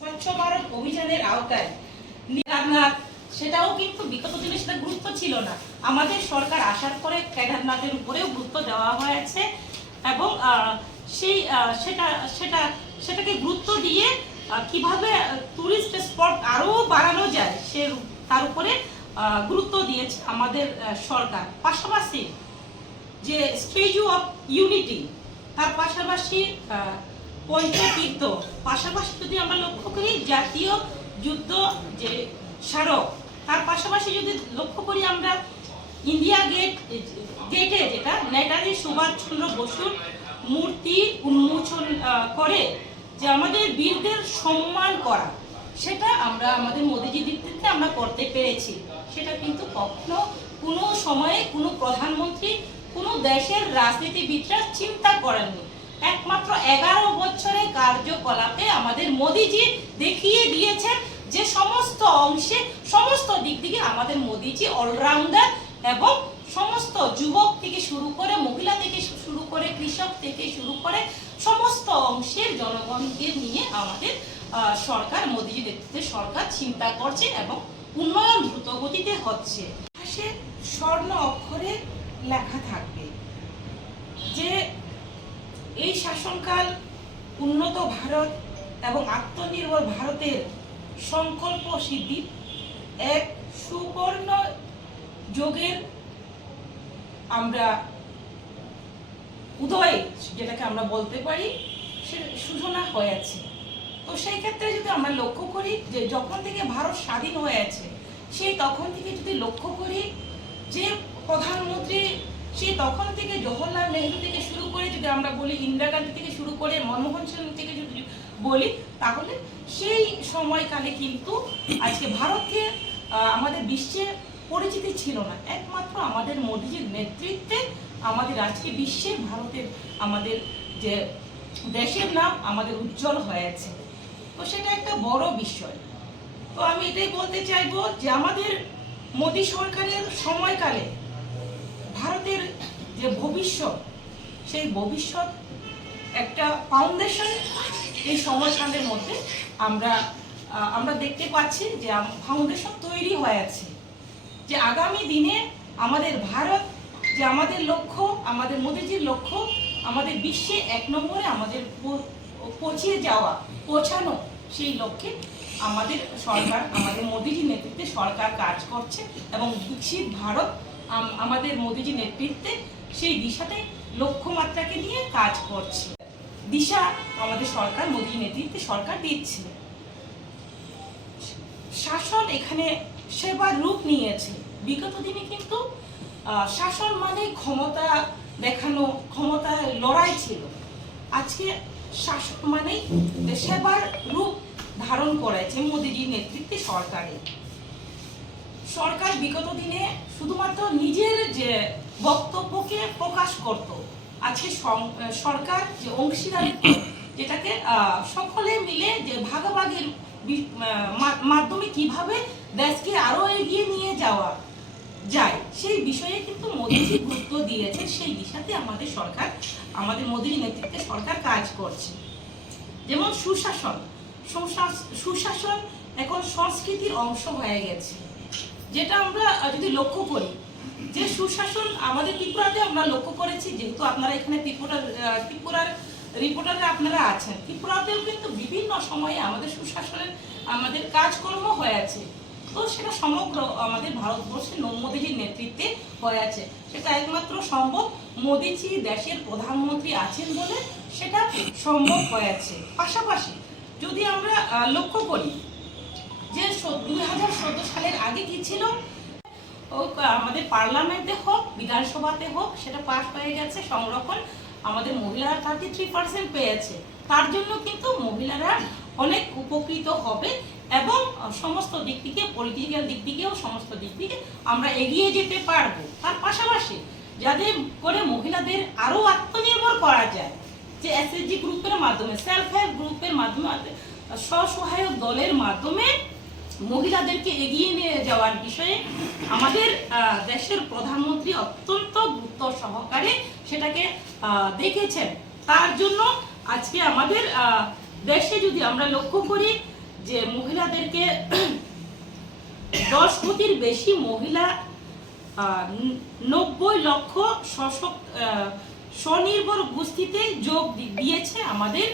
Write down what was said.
স্বচ্ছ ভারত অভিযানের আওতায় কেদারনাথ, সেটাও কিন্তু বিগত দিনে সেটা গুরুত্ব ছিল না। আমাদের সরকার আসার পরে কেদারনাথের উপরেও গুরুত্ব দেওয়া হয়েছে এবং সেটাকে গুরুত্ব দিয়ে কিভাবে টুরিস্ট স্পট আরো বাড়ানো যায় তার উপরে গুরুত্ব দিয়েছে আমাদের সরকার। পাশাপাশি যে স্ট্যাচু অফ ইউনিটি, তার পাশাপাশি পঞ্চতীর্থ, পাশাপাশি যদি আমরা লক্ষ্য করি জাতীয় যুদ্ধ যে স্মারক, তার পাশাপাশি যদি লক্ষ্য করি আমরা ইন্ডিয়া গেটে যেটা নেতাজি সুভাষচন্দ্র বসুর মূর্তি উন্মোচন করে যে আমাদের বীরদের সম্মান করা, সেটা আমরা আমাদের মোদিজির নেতৃত্বে আমরা করতে পেরেছি। সেটা কিন্তু কখনো কোনো সময়ে কোনো প্রধানমন্ত্রী কোনো দেশের রাজনীতিবিদরা চিন্তা করেননি। একমাত্র 11 বছরের কার্যকলাপে আমাদের মোদিজি দেখিয়ে দিয়েছেন যে সমস্ত অংশে সমস্ত দিক থেকে আমাদের মোদিজি অলরাউন্ডার এবং সমস্ত যুবক থেকে শুরু করে মহিলা থেকে শুরু করে কৃষক থেকে শুরু করে সমস্ত অংশের জনগণকে নিয়ে আমাদের সরকার, মোদিজি নেতৃত্বে সরকার চিন্তা করছে এবং উন্নয়ন দ্রুত গতিতে হচ্ছে। সে স্বর্ণ অক্ষরে লেখা থাকবে যে এই শাসনকাল উন্নত ভারত এবং আত্মনির্ভর ভারতের সংকল্প সিদ্ধির এক সুবর্ণ যুগের আমরা উদয়, যেটাকে আমরা বলতে পারি, সে সূচনা হয়েছে। তো সেই ক্ষেত্রে যদি আমরা লক্ষ্য করি যে যখন থেকে ভারত স্বাধীন হয়েছে সেই তখন থেকে যদি লক্ষ্য করি যে প্রধানমন্ত্রী সেই তখন থেকে জওহরলাল নেহরু থেকে শুরু করে যদি আমরা বলি, ইন্দিরা গান্ধী থেকে শুরু করে মনমোহন সিং থেকে যদি বলি, তাহলে সেই সময়কালে কিন্তু আজকে ভারতকে আমাদের বিশ্বে পরিচিতি ছিল না। একমাত্র আমাদের মোদিজির নেতৃত্বে আমাদের আজকে বিশ্বে ভারতের আমাদের যে দেশের নাম আমাদের উজ্জ্বল হয়েছে। তো সেটা একটা বড় বিষয়। তো আমি এটাই বলতে চাইবো যে আমাদের মোদী সরকারের সময়কালে ভারতের যে ভবিষ্যৎ, সেই ভবিষ্যৎ একটা ফাউন্ডেশন এই সময়কালের মধ্যে আমরা দেখতে পাচ্ছি যে ফাউন্ডেশন তৈরি হয়েছে, যে আগামী দিনে আমাদের ভারত, যে আমাদের লক্ষ্য, আমাদের মোদিজির লক্ষ্য আমাদের বিশ্বে 1 নম্বরে আমাদের পৌঁছানো, সেই লক্ষ্যে আমাদের সরকার, আমাদের মোদিজির নেতৃত্বে সরকার কাজ করছে এবং বিকশিত ভারত আমাদের মোদিজির নেতৃত্বে সেই দিশাতে লক্ষ্যমাত্রাকে নিয়ে কাজ করছে। দিশা আমাদের সরকার, মোদিজির নেতৃত্বে সরকার দিচ্ছে। শাসন এখানে সেবার রূপ নিয়েছে। বিগত দিনে কিন্তু শাসন মানে ক্ষমতা দেখানো, ক্ষমতার লড়াই ছিল। আজকে শাসন মানে সেবার রূপ ধারণ করেছে মোদিজির নেতৃত্বে সরকার বিগত দিনে শুধুমাত্র নিজের যে বক্তব্যকে প্রকাশ করত। আজকে সরকার যে অংশীদারিত্ব, যেটাকে সকলে মিলে যে ভাগাভাগির মাধ্যমে কিভাবে দেশকে আরো এগিয়ে নিয়ে যাওয়া যায়, সেই বিষয়ে কিন্তু মোদিজি গুরুত্ব দিয়েছে। সেই দিশাতে আমাদের সরকার, আমাদের মোদির নেতৃত্বে সরকার কাজ করছে। যেমন সুশাসন এখন সংস্কৃতির অংশ হয়ে গেছে, যেটা আমরা যদি লক্ষ্য করি যে সুশাসন আমাদের ত্রিপুরাতে আমরা লক্ষ্য করেছি। যেহেতু আপনারা এখানে ত্রিপুরার রিপোর্টাররা আপনারা আছেন, ত্রিপুরাতেও কিন্তু বিভিন্ন সময়ে আমাদের সুশাসনের আমাদের কাজকর্ম হয়েছে। তো সেটা সমগ্র আমাদের ভারতবর্ষের মোদিজির নেতৃত্বে হয়েছে। সেটা একমাত্র সম্ভব মোদিজি দেশের প্রধানমন্ত্রী আছেন বলে সেটা সম্ভব হয়েছে। পাশাপাশি যদি আমরা লক্ষ্য করি যে 2014 সালের আগে কি ছিল, আমাদের পার্লামেন্টে হোক, বিধানসভাতে হোক, সেটা পাস হয়ে গেছে সংরক্ষণ। আমাদের মহিলারা 33% পেয়েছে। তার জন্য কিন্তু মহিলারা অনেক উপকৃত হবে এবং সমস্ত দিক থেকে, পলিটিক্যাল দিক থেকেও সমস্ত দিক থেকে আমরা এগিয়ে যেতে পারবো। তার পাশাপাশি যাতে করে মহিলাদের আরো আত্মনির্ভর করা যায়, যে এসএসজি গ্রুপের মাধ্যমে, সেলফ হেল্প গ্রুপের মাধ্যমে, স্বসহায়ক দলের মাধ্যমে মহিলাদেরকে এগিয়ে নিয়ে যাওয়ার বিষয়ে আমাদের দেশের প্রধানমন্ত্রী অত্যন্ত গুরুত্ব সহকারে সেটাকে দেখেছেন। তার জন্য আজকে আমাদের দেশে যদি আমরা লক্ষ্য করি যে মহিলাদেরকে 10 কোটির বেশি মহিলা 90 লক্ষ স্বনির্ভর গোষ্ঠীতে যোগ দিয়েছে আমাদের